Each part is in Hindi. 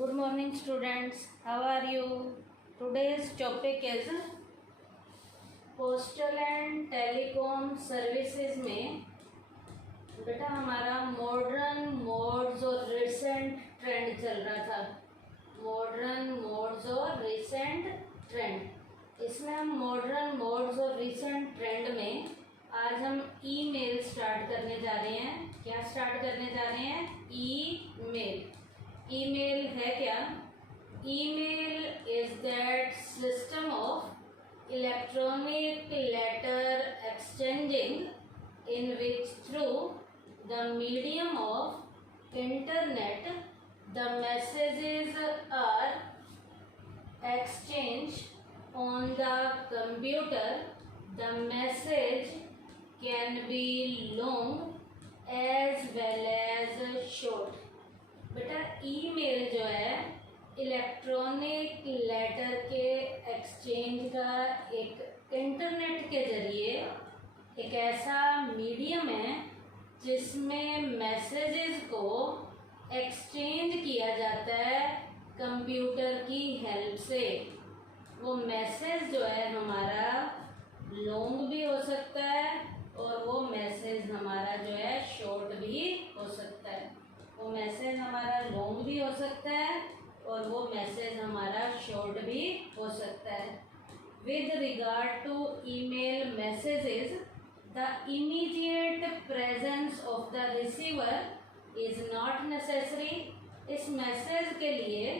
Good morning students, how are you? Today's topic is postal and telecom services में बेटा हमारा मॉडर्न मोड्स और रिसेंट ट्रेंड चल रहा था। मॉडर्न मोड्स और रिसेंट ट्रेंड, इसमें हम मॉडर्न मोड्स और रिसेंट ट्रेंड में आज हम ईमेल स्टार्ट करने जा रहे हैं। क्या स्टार्ट करने जा रहे हैं? ईमेल। ईमेल है क्या? Email is that system of electronic letter exchanging in which through the medium of internet the messages are exchanged on the computer. The message can be long as well as short. बेटा ईमेल जो है इलेक्ट्रॉनिक लेटर के एक्सचेंज का एक इंटरनेट के ज़रिए एक ऐसा मीडियम है जिसमें मैसेजेस को एक्सचेंज किया जाता है कंप्यूटर की हेल्प से। वो मैसेज जो है हमारा लॉन्ग भी हो सकता है और वो मैसेज हमारा जो है शॉर्ट भी हो सकता है। वो मैसेज हमारा लॉन्ग भी हो सकता है और वो मैसेज हमारा शॉर्ट भी हो सकता है। With regard to email messages, the immediate presence of the receiver is not necessary. इस मैसेज के लिए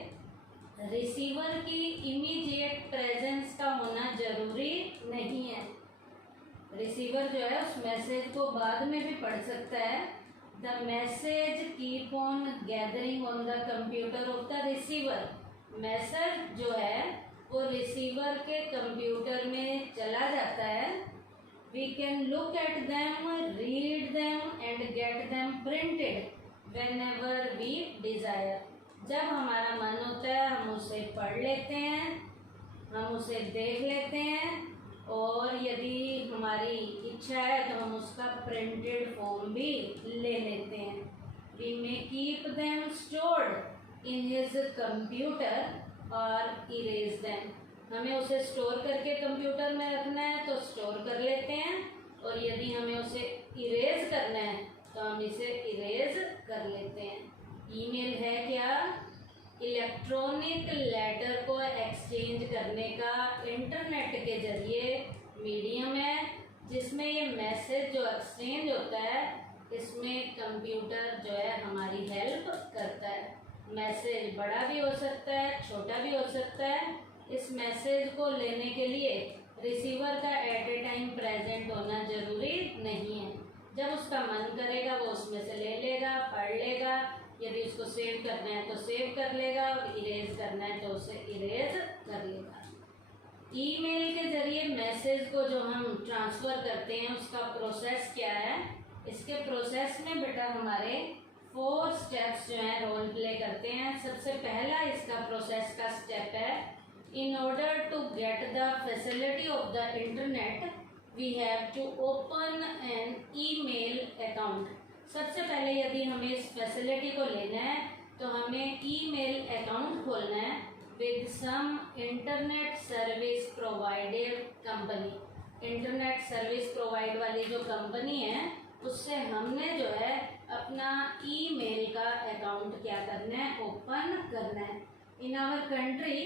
रिसीवर की इमीडिएट प्रेजेंस का होना जरूरी नहीं है। रिसीवर जो है उस मैसेज को बाद में भी पढ़ सकता है। The message keep on gathering on the computer of the receiver. Message जो है वो रिसीवर के कंप्यूटर में चला जाता है। We can look at them, read them and get them printed whenever we desire. जब हमारा मन होता है हम उसे पढ़ लेते हैं, हम उसे देख लेते हैं और यदि हमारी इच्छा है तो हम उसका प्रिंटेड फॉर्म भी ले लेते हैं। We may keep them stored in his computer और इरेज देम। हमें उसे स्टोर करके कंप्यूटर में रखना है तो स्टोर कर लेते हैं और यदि हमें उसे इरेज करना है तो हम इसे इरेज कर लेते हैं। ईमेल है क्या? इलेक्ट्रॉनिक लेटर को एक्सचेंज करने का इंटरनेट के जरिए मीडियम है जिसमें ये मैसेज जो एक्सचेंज होता है इसमें कंप्यूटर जो है हमारी हेल्प करता है। मैसेज बड़ा भी हो सकता है, छोटा भी हो सकता है। इस मैसेज को लेने के लिए रिसीवर का एट ए टाइम प्रेजेंट होना जरूरी नहीं है। जब उसका मन करेगा वो उसमें से ले लेगा, पढ़ लेगा। यदि उसको सेव करना है तो सेव कर लेगा और इरेज करना है तो उसे इरेज कर लेगा। ईमेल के जरिए मैसेज को जो हम ट्रांसफ़र करते हैं उसका प्रोसेस क्या है? इसके प्रोसेस में बेटा हमारे 4 स्टेप्स जो हैं रोल प्ले करते हैं। सबसे पहला इसका प्रोसेस का स्टेप है, in order to get the facility of the internet we have to open an email account. सबसे पहले यदि हमें इस फैसिलिटी को लेना है तो हमें ईमेल अकाउंट खोलना है with some internet service provider company. Internet service provide वाली जो कंपनी है उससे हमने जो है अपना ईमेल का अकाउंट क्या करना है? ओपन करना है। In our country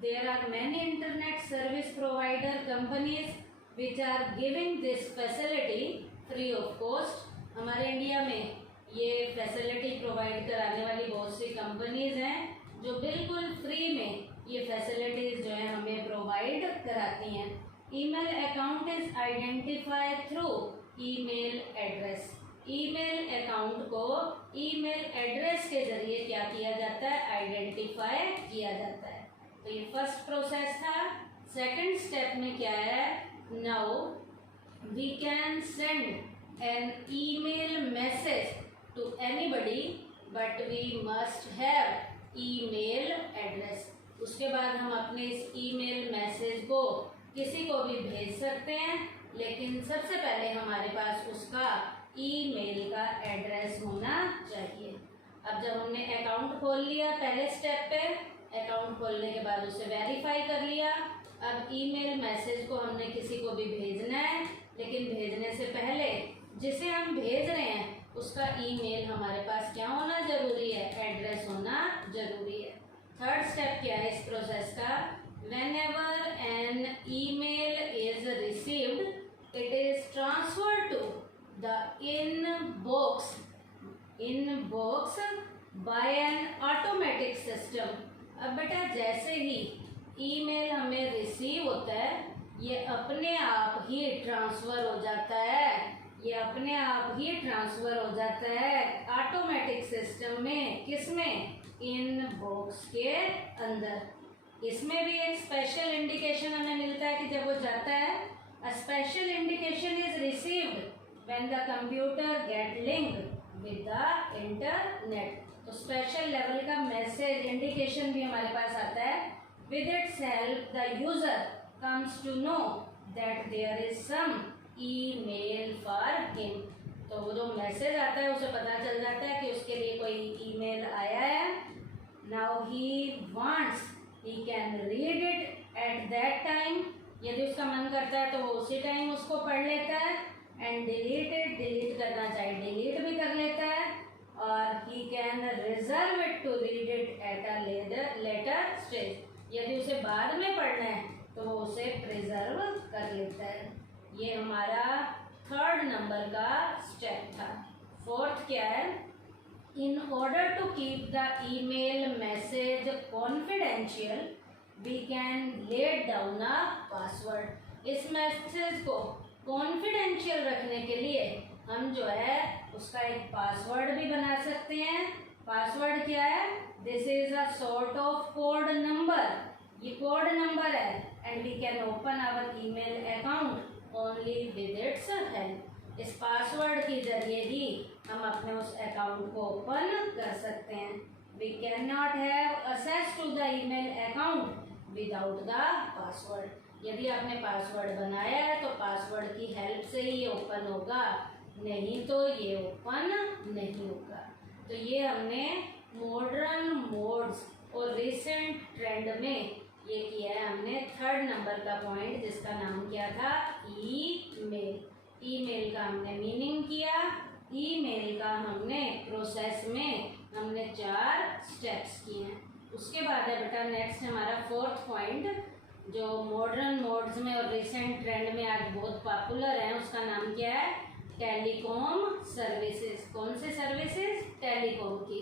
there are many internet service provider companies which are giving this facility free of cost. हमारे इंडिया में ये फैसिलिटी प्रोवाइड कराने वाली बहुत सी कंपनीज हैं जो बिल्कुल फ्री में ये फैसिलिटीज़ जो है हमें प्रोवाइड कराती हैं। Email account is identify through email address. Email account को ईमेल एड्रेस के जरिए क्या किया जाता है? आइडेंटिफाई किया जाता है। तो ये फर्स्ट प्रोसेस था। सेकंड स्टेप में क्या है? Now we can send an email message to anybody but we must have email address। उसके बाद हम अपने इस ईमेल मैसेज को किसी को भी भेज सकते हैं लेकिन सबसे पहले हमारे पास उसका ईमेल का एड्रेस होना चाहिए। अब अब जब हमने अकाउंट खोल लिया पहले स्टेप पे, अकाउंट खोलने के बाद उसे वेरीफाई कर लिया। अब ईमेल मैसेज को हमने किसी को भी भेजना है, लेकिन भेजने से पहले जिसे हम भेज रहे हैं उसका ईमेल हमारे पास क्या होना जरूरी है, एड्रेस होना जरूरी है। थर्ड स्टेप क्या है इस प्रोसेस का, whenever an email is received it is transferred to the inbox by an automatic system। अब बेटा जैसे ही ईमेल हमें रिसीव होता है ये अपने आप ही ट्रांसफ़र हो जाता है, ये अपने आप ही ट्रांसफ़र हो जाता है ऑटोमेटिक सिस्टम में। किसमें, इनबॉक्स के अंदर। इसमें भी एक स्पेशल इंडिकेशन हमें मिलता है कि जब वो जाता है, a special indication is received when the computer get link with the internet. तो स्पेशल लेवल का मैसेज इंडिकेशन भी हमारे पास आता है। With its help the user comes to know that there is some email for him. तो वो जो मैसेज आता है उसे पता चल जाता है कि उसके लिए कोई ईमेल आया है। Now he wants, he can read it at that time. यदि उसका मन करता है तो वो उसी टाइम उसको पढ़ लेता है। एंड डिलीट इट, डिलीट करना चाहे डिलीट भी कर लेता है। और he can reserve it to read it at a later stage. यदि उसे बाद में पढ़ना है तो वो उसे प्रिजर्व कर लेता है। ये हमारा थर्ड नंबर का स्टेप था। फोर्थ क्या है, in order to keep the email message confidential we can let down a password. इस मैसेज को कॉन्फिडेंशियल रखने के लिए हम जो है उसका एक पासवर्ड भी बना सकते हैं। पासवर्ड क्या है, this is a sort of code number, ये कोड नंबर है। And we can open our email account only with its help. इस पासवर्ड के जरिए ही हम अपने उस अकाउंट को ओपन कर सकते हैं। We can not have access to the email account without the password. यदि आपने पासवर्ड बनाया है तो पासवर्ड की हेल्प से ही ये ओपन होगा, नहीं तो ये ओपन नहीं होगा। तो ये हमने मॉडर्न मोड्स और रिसेंट ट्रेंड में ये किया है हमने थर्ड नंबर का पॉइंट, जिसका नाम क्या था, ईमेल। ईमेल का हमने मीनिंग किया, ईमेल का हमने प्रोसेस में हमने 4 स्टेप्स किए हैं। उसके बाद है बेटा नेक्स्ट हमारा फोर्थ पॉइंट, जो मॉडर्न मोड्स में और रिसेंट ट्रेंड में आज बहुत पॉपुलर है, उसका नाम क्या है, टेलीकॉम सर्विसेज। कौन से सर्विसेज, टेलीकॉम की।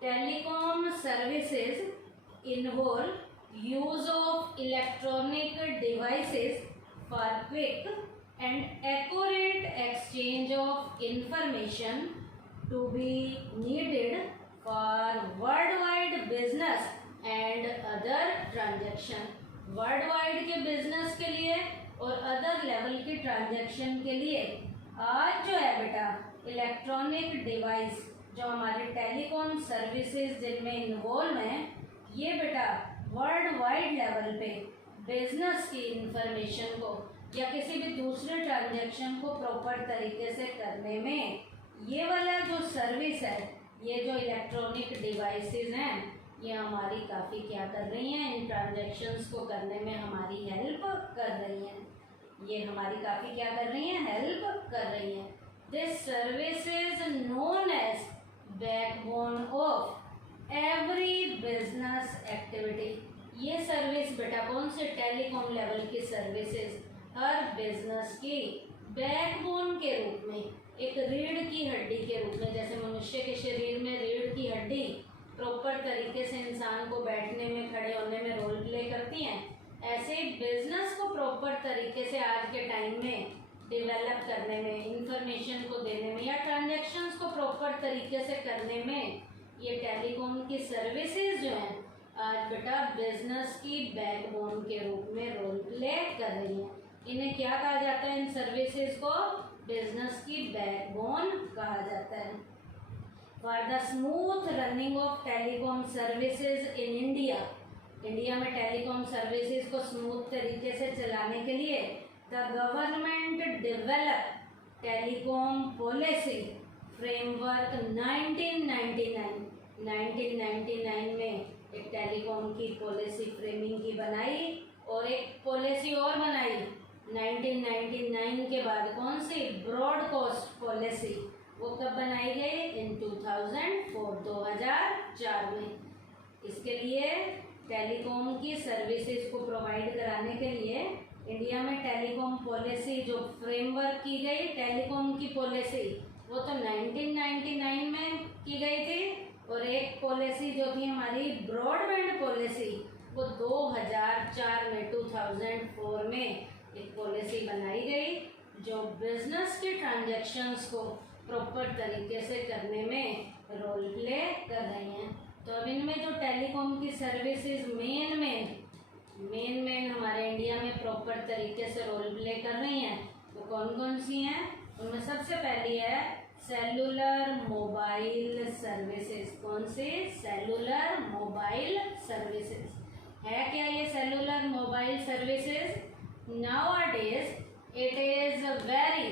Telecom services involve use of electronic devices for quick and accurate exchange of information to be needed for worldwide business and other transaction। Worldwide के बिजनेस के लिए और अदर लेवल की ट्रांजैक्शन के लिए आज जो है बेटा इलेक्ट्रॉनिक डिवाइस जो हमारे टेलीकॉम सर्विसेज जिनमें इन्वॉल्व हैं, ये बेटा वर्ल्ड वाइड लेवल पे बिजनेस की इंफॉर्मेशन को या किसी भी दूसरे ट्रांजैक्शन को प्रॉपर तरीके से करने में ये वाला जो सर्विस है, ये जो इलेक्ट्रॉनिक डिवाइसेस हैं, ये हमारी काफ़ी क्या कर रही हैं, इन ट्रांजैक्शंस को करने में हमारी हेल्प कर रही हैं। ये हमारी काफ़ी क्या कर रही हैं, हेल्प कर रही हैं। This service is known as backbone of every business activity. ये सर्विस बेटा कौन से, टेलीकॉम लेवल की सर्विसेज हर बिजनेस की बैकबोन के रूप में, एक रीढ़ की हड्डी के रूप में, जैसे मनुष्य के शरीर में रीढ़ की हड्डी प्रॉपर तरीके से इंसान को बैठने में, खड़े होने में रोल प्ले करती हैं, ऐसे बिजनेस को प्रॉपर तरीके से आज के टाइम में डेवलप करने में, इंफॉर्मेशन को देने में या ट्रांजैक्शंस को प्रॉपर तरीके से करने में ये टेलीकॉम की सर्विसेज जो हैं आज बेटा बिजनेस की बैकबोन के रूप में रोल प्ले कर रही हैं। इन्हें क्या कहा जाता है, इन सर्विसेज को बिजनेस की बैकबोन कहा जाता है। For the smooth running of telecom services in India, India में टेलीकॉम सर्विसेज को स्मूथ तरीके से चलाने के लिए the government develop telecom policy framework 1999 1999 में एक टेलीकॉम की पॉलिसी फ्रेमिंग की बनाई और एक पॉलिसी और बनाई 1999 के बाद। कौन सी? Broadcast policy. वो कब बनाई गई? इन 2004, 2004 में। इसके लिए टेलीकॉम की सर्विसेज को प्रोवाइड कराने के लिए इंडिया में टेलीकॉम पॉलिसी जो फ्रेमवर्क की गई, टेलीकॉम की पॉलिसी, वो तो 1999 में की गई थी। और एक पॉलिसी जो थी हमारी ब्रॉडबैंड पॉलिसी, वो 2004 में 2004 में एक पॉलिसी बनाई गई जो बिजनेस के ट्रांजैक्शंस को प्रॉपर तरीके से करने में रोल प्ले कर रही हैं। तो अब इनमें जो टेलीकॉम की सर्विसेज मेन हमारे इंडिया में प्रॉपर तरीके से रोल प्ले कर रही हैं, वो कौन कौन सी हैं? उनमें सबसे पहली है सेलुलर मोबाइल सर्विसेज। कौन सी? Cellular mobile services. है क्या ये cellular mobile services? Nowadays it is very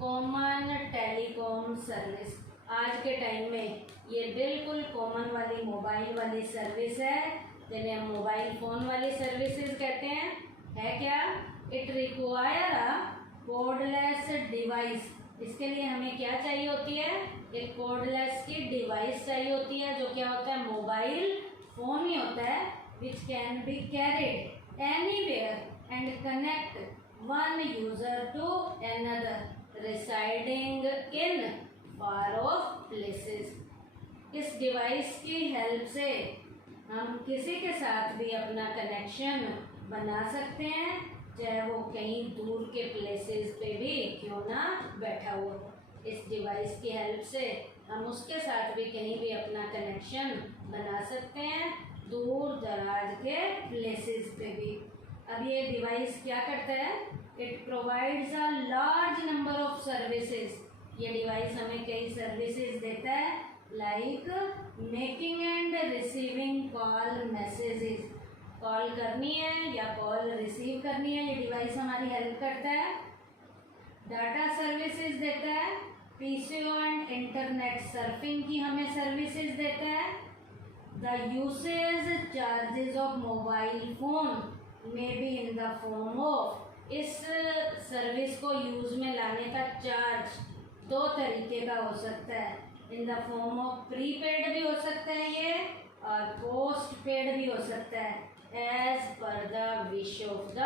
common telecom service. आज के टाइम में ये बिल्कुल कॉमन वाली मोबाइल वाली सर्विस है, जिन्हें हम मोबाइल फ़ोन वाली सर्विसेज कहते हैं। है क्या? It require a cordless device. इसके लिए हमें क्या चाहिए होती है? एक कॉर्डलेस की डिवाइस चाहिए होती है, जो क्या होता है? मोबाइल फ़ोन ही होता है, which can be carried anywhere and connect one user to another residing in far of places. इस डिवाइस की हेल्प से हम किसी के साथ भी अपना कनेक्शन बना सकते हैं, चाहे वो कहीं दूर के प्लेसेस पे भी क्यों ना बैठा हुआ हो। इस डिवाइस की हेल्प से हम उसके साथ भी कहीं भी अपना कनेक्शन बना सकते हैं, दूर दराज के प्लेसेस पे भी। अब ये डिवाइस क्या करता है? It provides a large number of services. ये डिवाइस हमें कई सर्विसेज देता है, like making and receiving call messages. Call करनी है या कॉल रिसीव करनी है, ये डिवाइस हमारी हेल्प करता है। डाटा सर्विसेज देता है, पीसीओ एंड इंटरनेट सर्फिंग की हमें सर्विसेज देता है। The usage charges of mobile phone may be in the form of. इस सर्विस को यूज में लाने का चार्ज दो तरीके का हो सकता है। इन द फॉर्म ऑफ प्रीपेड भी हो सकता है ये, और पोस्ट पेड भी हो सकता है, as per the wish of the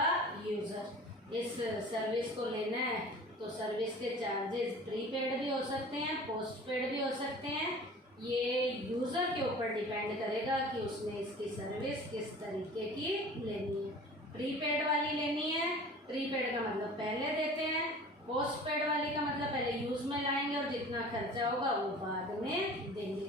user. इस सर्विस को लेना है तो सर्विस के चार्जेस प्रीपेड भी हो सकते हैं, पोस्ट पेड भी हो सकते हैं। ये यूज़र के ऊपर डिपेंड करेगा कि उसने इसकी सर्विस किस तरीके की लेनी है। प्रीपेड वाली लेनी है, प्रीपेड का मतलब पहले देते हैं, पोस्ट पेड वाली का मतलब पहले यूज़ में लाएंगे और जितना खर्चा होगा वो बाद में देंगे।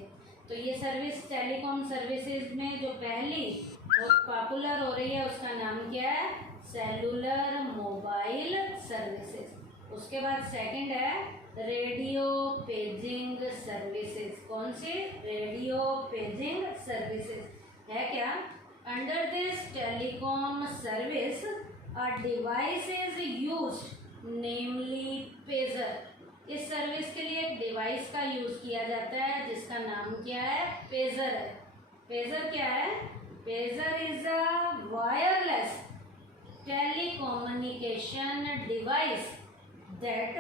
तो ये सर्विस टेलीकॉम सर्विसेज में जो पहली बहुत पॉपुलर हो रही है उसका नाम क्या है? Cellular mobile services. उसके बाद सेकंड है रेडियो पेजिंग सर्विसेज। कौन सी? Radio paging services. है क्या? Under this telecom service a device is used, namely pager. इस सर्विस के लिए एक डिवाइस का यूज किया जाता है जिसका नाम क्या है? पेजर है। पेजर क्या है? Pager is a wireless telecommunication device that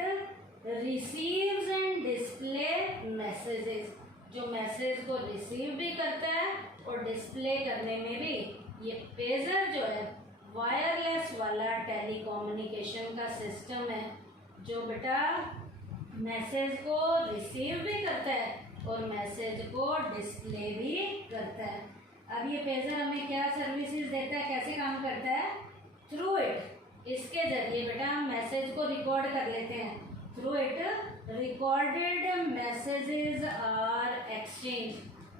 receives and display messages. जो मैसेज को रिसीव भी करता है और डिस्प्ले करने में भी ये पेजर जो है वायरलेस वाला टेलीकम्युनिकेशन का सिस्टम है, जो बेटा मैसेज को रिसीव भी करता है और मैसेज को डिस्प्ले भी करता है। अब ये पेजर हमें क्या सर्विसेज देता है, कैसे काम करता है? थ्रू इट, इसके जरिए बेटा हम मैसेज को रिकॉर्ड कर लेते हैं। Through it recorded messages are exchange.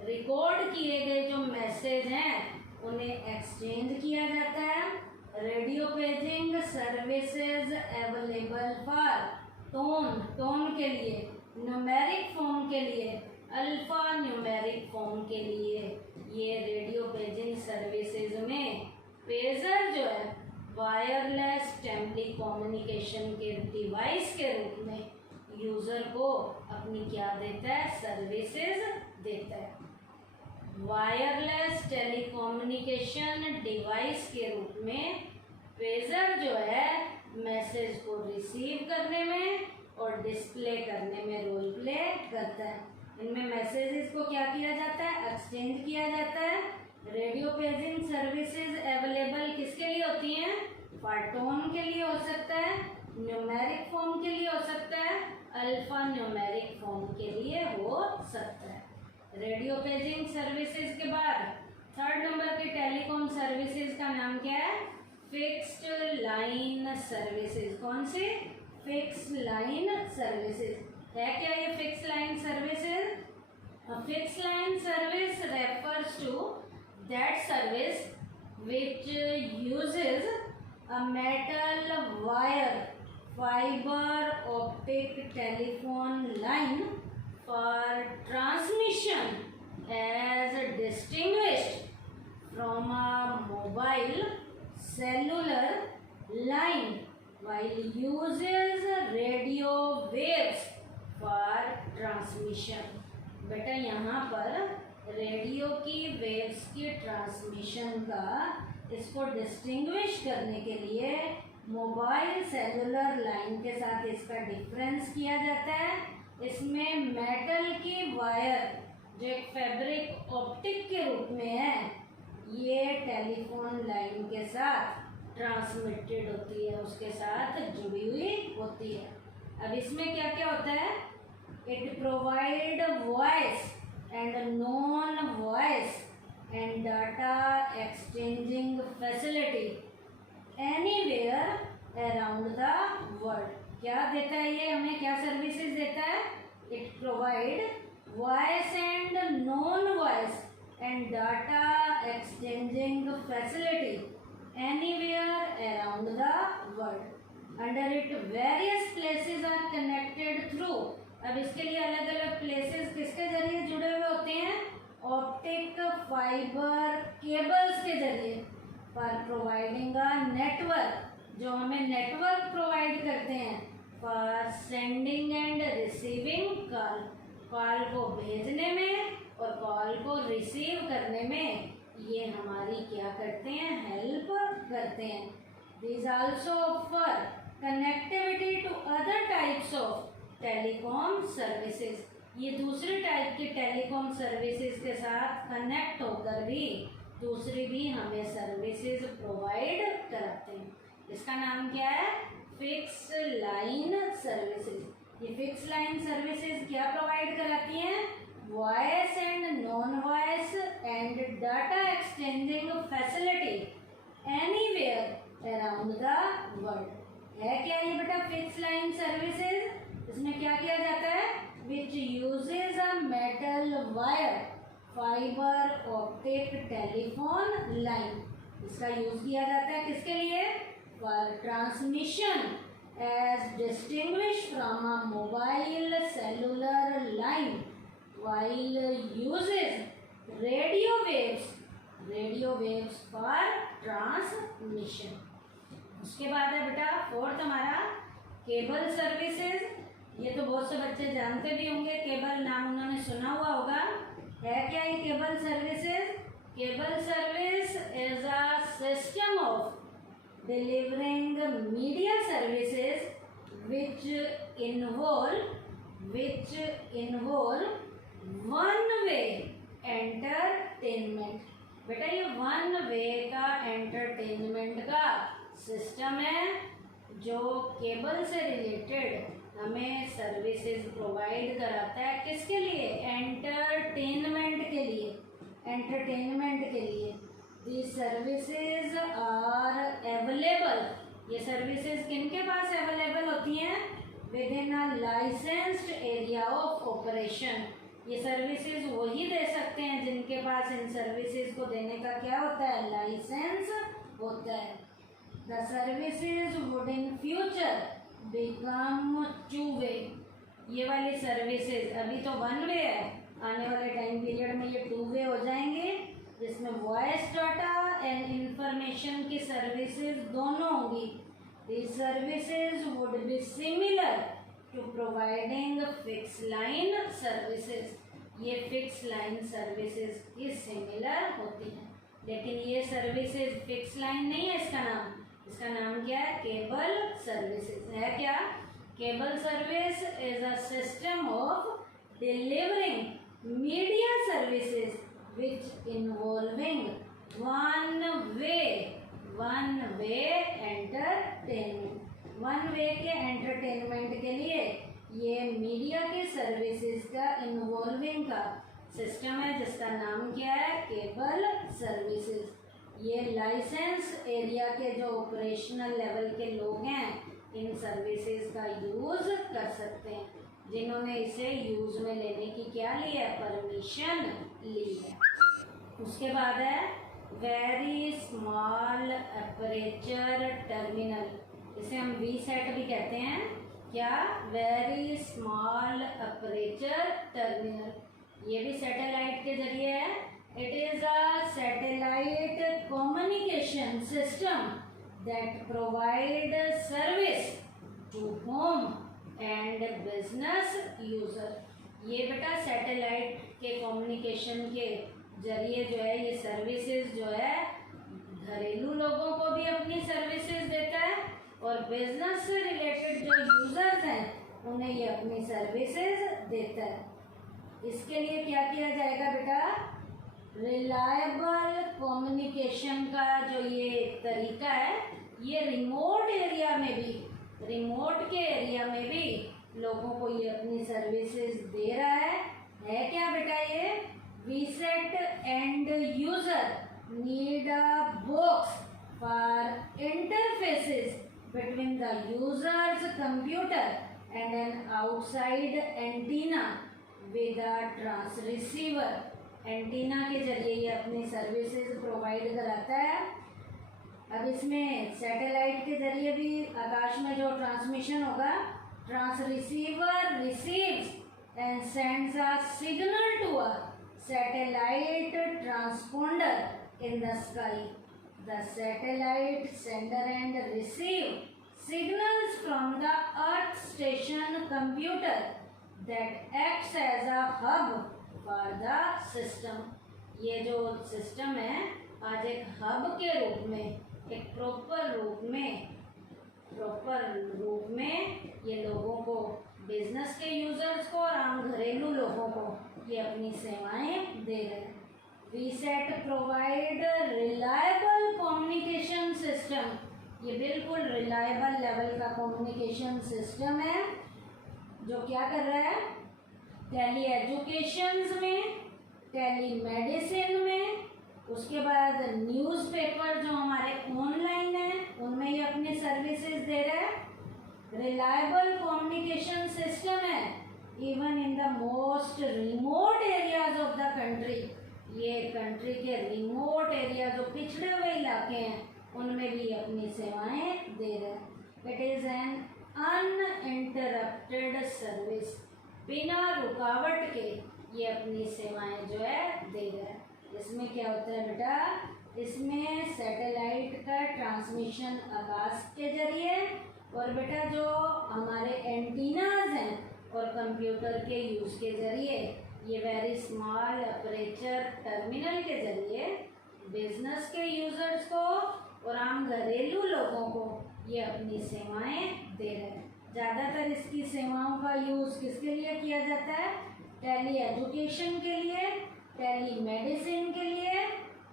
Record किए गए जो मैसेज हैं उन्हें एक्सचेंज किया जाता है। Radio paging services available for tone के लिए, न्यूमेरिक फॉर्म के लिए, अल्फा न्यूमेरिक फॉर्म के लिए। ये रेडियो पेजिंग सर्विसेज में पेजर जो है वायरलेस टेलीकम्युनिकेशन के डिवाइस के रूप में यूज़र को अपनी क्या देता है? सर्विसेज देता है। वायरलेस टेलीकम्युनिकेशन डिवाइस के रूप में पेजर जो है मैसेज को रिसीव करने में और डिस्प्ले करने में रोल प्ले करता है। इनमें मैसेजेस को क्या किया जाता है, एक्सचेंज किया जाता है। रेडियो पेजिंग सर्विसेज अवेलेबल किसके लिए होती हैं, पार्टोन के लिए हो सकता है, न्यूमेरिक फॉर्म के लिए हो सकता है, अल्फा न्यूमेरिक फॉर्म के लिए हो सकता है। रेडियो पेजिंग सर्विसेज के बाद थर्ड नंबर के टेलीकॉम सर्विसेज का नाम क्या है, फिक्स्ड लाइन सर्विसेज। कौन सी, फिक्स्ड लाइन सर्विसेज है। क्या ये fixed line services, fixed line service refers to that service which uses a metal wire fiber optic telephone line for transmission as distinguished from a mobile cellular line while uses radio waves for transmission। बेटा यहाँ पर रेडियो की वेव्स की ट्रांसमिशन का, इसको डिस्टिंग्विश करने के लिए मोबाइल सेलुलर लाइन के साथ इसका डिफरेंस किया जाता है। इसमें मेटल की वायर जो एक फैब्रिक ऑप्टिक के रूप में है, ये टेलीफोन लाइन के साथ ट्रांसमिटेड होती है, उसके साथ जुड़ी हुई होती है। अब इसमें क्या क्या होता है, it provide voice and non-voice and data exchanging facility anywhere around the world। क्या देता है ये हमें, क्या सर्विसेज देता है, it provide voice and non-voice and data exchanging facility anywhere around the world। Under it various places are connected through। अब इसके लिए अलग अलग प्लेसेस किसके जरिए जुड़े हुए होते हैं, ऑप्टिक फाइबर केबल्स के जरिए। फॉर प्रोवाइडिंग अ नेटवर्क, जो हमें नेटवर्क प्रोवाइड करते हैं। For sending end receiving call, call को भेजने में और कॉल को रिसीव करने में ये हमारी क्या करते हैं, हेल्प करते हैं। These also offer connectivity to other types of telecom services. ये दूसरे टाइप के टेलीकॉम सर्विसेज के साथ कनेक्ट होकर भी दूसरी भी हमें सर्विसेज प्रोवाइड कराते हैं। इसका नाम क्या है, फिक्स लाइन सर्विसेज। ये फिक्स लाइन सर्विसेज क्या प्रोवाइड कराती हैं, voice and non voice and data exchanging facility anywhere around the world. है क्या ये बेटा फिक्स लाइन सर्विसेज। इसमें क्या किया जाता है, which uses a metal wire fibre optic telephone line. इसका यूज किया जाता है किसके लिए, for transmission as distinguished from a mobile cellular line while uses radio waves for transmission। उसके बाद है बेटा फोर्थ हमारा केबल सर्विसेज। ये तो बहुत से बच्चे जानते भी होंगे, केबल नाम उन्होंने सुना हुआ होगा। है क्या ये cable services, cable service is a system of delivering media services which involve one way entertainment. बेटा ये वन वे का एंटरटेनमेंट का सिस्टम है जो केबल से रिलेटेड हमें सर्विसेज प्रोवाइड कराता है। किसके लिए, एंटरटेनमेंट के लिए, एंटरटेनमेंट के लिए। दिस सर्विसेज आर अवेलेबल, ये सर्विसेज किनके पास अवेलेबल होती हैं, with in a licensed area of operation. ये सर्विसेज वही दे सकते हैं जिनके पास इन सर्विसेज को देने का क्या होता है, लाइसेंस होता है। The services would in future become two way. ये वाली सर्विसेज अभी तो वन वे है, आने वाले टाइम पीरियड में ये टू वे हो जाएंगे, जिसमें वॉइस डाटा एंड इंफॉर्मेशन की सर्विसेज दोनों होंगी। These services would be similar to providing fixed line services। ये फिक्स लाइन सर्विसेज की सिमिलर होती हैं, लेकिन ये सर्विसेज फिक्स लाइन नहीं है। इसका नाम क्या है? केबल सर्विसेज है। क्या? Cable service is a system of delivering media services which involving one way entertainment. One way के एंटरटेनमेंट के लिए ये मीडिया के सर्विसेज का इन्वॉल्विंग का सिस्टम है, जिसका नाम क्या है? Cable services. ये लाइसेंस एरिया के जो ऑपरेशनल लेवल के लोग हैं इन सर्विसेज का यूज कर सकते हैं, जिन्होंने इसे यूज में लेने की क्या ली है? परमिशन ली है। उसके बाद है वेरी स्मॉल अपर्चर टर्मिनल, इसे हम वीसेट भी कहते हैं। क्या? वेरी स्मॉल अपर्चर टर्मिनल, ये भी सैटेलाइट के जरिए है। It is a satellite communication system that provide service to home and business user. ये बेटा सैटेलाइट के कम्युनिकेशन के जरिए जो है ये सर्विसेज जो है घरेलू लोगों को भी अपनी सर्विसेज देता है, और बिजनेस से रिलेटेड जो यूजर्स हैं उन्हें ये अपनी सर्विसेज देता है। इसके लिए क्या किया जाएगा बेटा? रिलायबल कम्युनिकेशन का जो ये तरीका है, ये रिमोट के एरिया में भी लोगों को ये अपनी सर्विसेज दे रहा है क्या बेटा? ये VSAT and user need a box for interfaces between the user's computer and an outside antenna with a transceiver। Antenna के जरिए ये अपनी सर्विसेज प्रोवाइड कराता है। अब इसमें सैटेलाइट के जरिए भी आकाश में जो ट्रांसमिशन होगा, transceiver receives and sends a signal to a satellite transponder in the sky. The satellite sender and receive signals from the Earth station computer that acts as a hub for the system। ये जो सिस्टम है आज एक हब के रूप में, एक प्रॉपर रूप में ये लोगों को, बिजनेस के यूजर्स को और आम घरेलू लोगों को ये अपनी सेवाएं दे रहे हैं। VSAT provide reliable communication system, ये बिल्कुल रिलायबल लेवल का कम्युनिकेशन सिस्टम है जो क्या कर रहा है? टेली एजुकेशंस में, टेली मेडिसिन में, उसके बाद न्यूज़पेपर जो हमारे ऑनलाइन है उनमें ये अपनी सर्विसेज दे रहा है। रिलायबल कम्युनिकेशन सिस्टम है even in the most remote areas of the country. ये कंट्री के रिमोट एरिया जो पिछड़े हुए इलाके हैं उनमें भी अपनी सेवाएं दे रहे हैं। It is an uninterrupted service, बिना रुकावट के ये अपनी सेवाएं जो है दे रहे हैं। इसमें क्या होता है बेटा? इसमें सैटेलाइट का ट्रांसमिशन आकाश के जरिए, और बेटा जो हमारे एंटीनाज हैं और कंप्यूटर के यूज़ के जरिए, ये वेरी स्मॉल अपर्चर टर्मिनल के जरिए बिजनेस के यूजर्स को और आम घरेलू लोगों को ये अपनी सेवाएं दे रहे हैं। ज़्यादातर इसकी सेवाओं का यूज़ किसके लिए किया जाता है? टेली एजुकेशन के लिए, टेली मेडिसिन के लिए,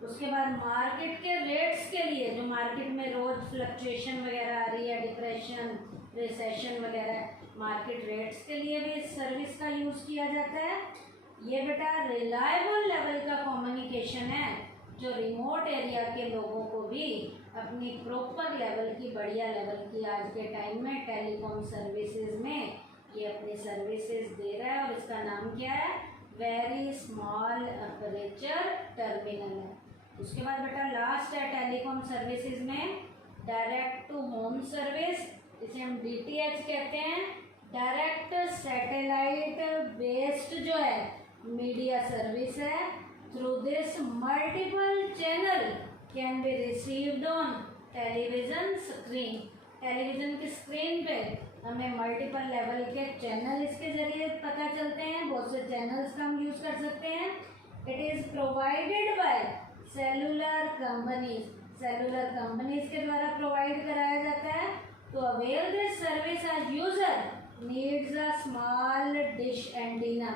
उसके बाद मार्केट के रेट्स के लिए, जो मार्केट में रोज फ्लक्चुएशन वगैरह आ रही है, डिप्रेशन, रिसेशन वगैरह, मार्केट रेट्स के लिए भी इस सर्विस का यूज़ किया जाता है। ये बेटा रिलायबल लेवल का कम्युनिकेशन है जो रिमोट एरिया के लोगों को भी अपनी प्रॉपर लेवल की, बढ़िया लेवल की आज के टाइम में टेलीकॉम सर्विसेज में ये अपनी सर्विसेज दे रहा है, और इसका नाम क्या है? वेरी स्मॉल अपर्चर टर्मिनल है। उसके बाद बेटा लास्ट है टेलीकॉम सर्विसेज में डायरेक्ट टू होम सर्विस, इसे हम DTH कहते हैं। डायरेक्ट सैटेलाइट बेस्ड जो है मीडिया सर्विस है। Through this multiple channel can be received on television screen. Television की स्क्रीन पे हमें मल्टीपल लेवल के चैनल इसके जरिए पता चलते हैं, बहुत से चैनल्स का हम यूज़ कर सकते हैं। It is provided by cellular companies के द्वारा प्रोवाइड कराया जाता है। तो अवेल दिस सर्विस आज user needs a small dish antenna,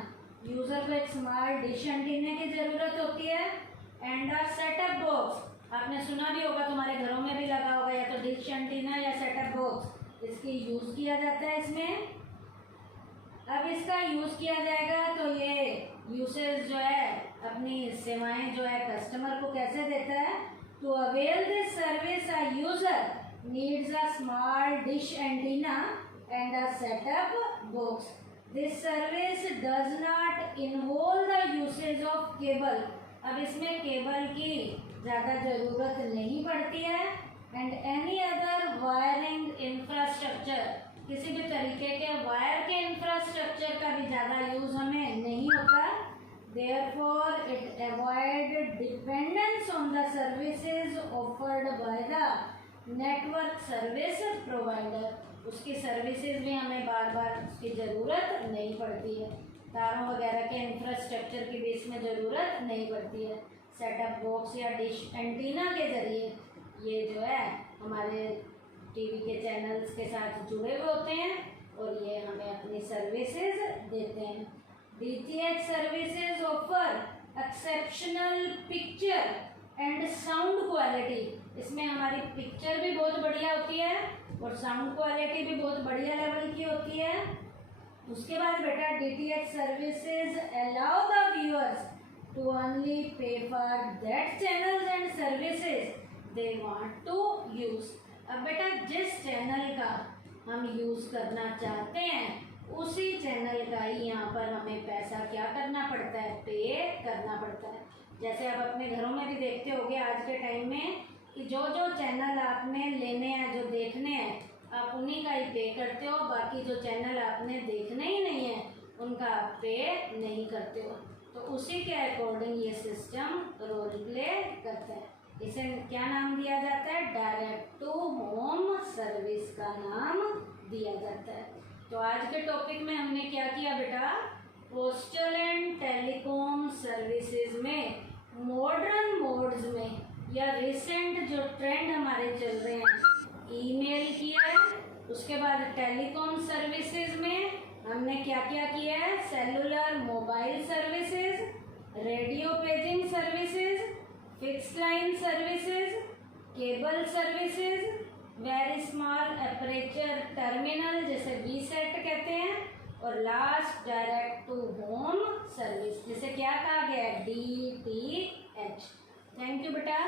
user को एक स्मॉल डिश एंटीना की ज़रूरत होती है। एंड अ सेटअप बॉक्स, आपने सुना भी होगा, तुम्हारे घरों में भी लगा होगा, या तो डिश एंटीना या सेटअप बॉक्स, इसकी यूज़ किया जाता है इसमें। अब इसका यूज़ किया जाएगा तो ये यूसेज जो है अपनी सेवाएं जो है कस्टमर को कैसे देता है। To avail this service a user needs a small dish antenna and a setup box. This service does not involve the usage of cable. अब इसमें केबल की ज़्यादा ज़रूरत नहीं पड़ती है। And any other wiring infrastructure, किसी भी तरीके के वायर के इंफ्रास्ट्रक्चर का भी ज़्यादा यूज़ हमें नहीं होता। Therefore it avoid dependence on the services offered by the network service provider. उसकी सर्विसेज भी हमें बार बार उसकी ज़रूरत नहीं पड़ती है, तारों वगैरह के इंफ्रास्ट्रक्चर की भी इसमें ज़रूरत नहीं पड़ती है। सेटअप बॉक्स या डिश एंटीना के ज़रिए ये जो है हमारे टीवी के चैनल्स के साथ जुड़े हुए होते हैं और ये हमें अपनी सर्विसेज देते हैं। DTH services offer exceptional picture and sound quality. इसमें हमारी पिक्चर भी बहुत बढ़िया होती है और साउंड क्वालिटी भी बहुत बढ़िया लेवल की होती है। उसके बाद बेटा DTH services allow the viewers to only pay for that channels and services they want to use. अब बेटा जिस चैनल का हम यूज़ करना चाहते हैं उसी चैनल का ही यहाँ पर हमें पैसा क्या करना पड़ता है, पे करना पड़ता है। जैसे आप अपने घरों में भी देखते होंगे आज के टाइम में कि जो जो चैनल आपने लेने हैं, जो देखने हैं, आप उन्हीं का ही पे करते हो, बाकी जो चैनल आपने देखने ही नहीं है उनका आप पे नहीं करते हो। तो उसी के अकॉर्डिंग ये सिस्टम रोल प्ले करता है। इसे क्या नाम दिया जाता है, डायरेक्ट टू होम सर्विस का नाम दिया जाता है। तो आज के टॉपिक में हमने क्या किया बेटा, पोस्टल एंड टेलीकॉम सर्विसेज में मॉडर्न मोड्स में या रिसेंट जो ट्रेंड हमारे चल रहे हैं, ईमेल किया है। उसके बाद टेलीकॉम सर्विसेज में हमने क्या क्या किया है, cellular mobile services, radio paging services, fix line services, cable services, very small aperture terminal जिसे VSAT कहते हैं, और last direct to home service जिसे क्या कहा गया है, DTH। थैंक यू बेटा।